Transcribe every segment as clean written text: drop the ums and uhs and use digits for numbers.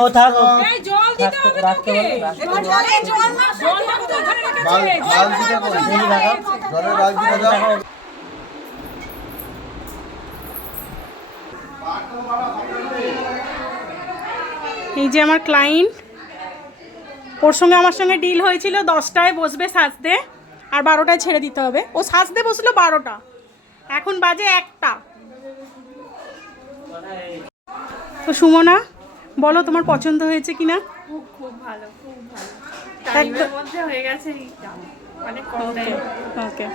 ও থাক জল দিতে হবে তোকে জল না জলটা তো ওখানে রেখেছে এই যে আমার ক্লায়েন্ট, ওর সঙ্গে আমার সঙ্গে ডিল হয়েছিল 10টায় বসবে সাজতে আর 12টায় ছেড়ে দিতে হবে। ও সাজতে বসলো 12টা, এখন বাজে 1টা। তো সুমনা বলো তোমার পছন্দ হয়েছে কিনা? খুব খুব ভালো, খুব ভালো। টাইমের মধ্যে হয়ে গেছে, অনেক কম টাইম। ওকে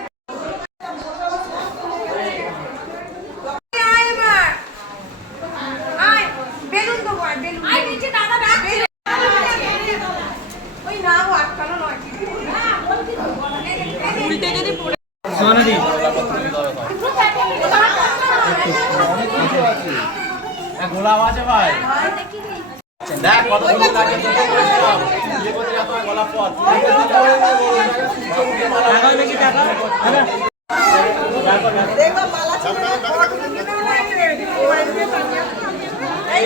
সোনাদি গোলাপ আছে ভাই, দেখ কত সুন্দর লাগে। ইয়ে করতে যা তোমার গোলাপ পথ টাকা দেখি টাকা দেখো মালা চলে এই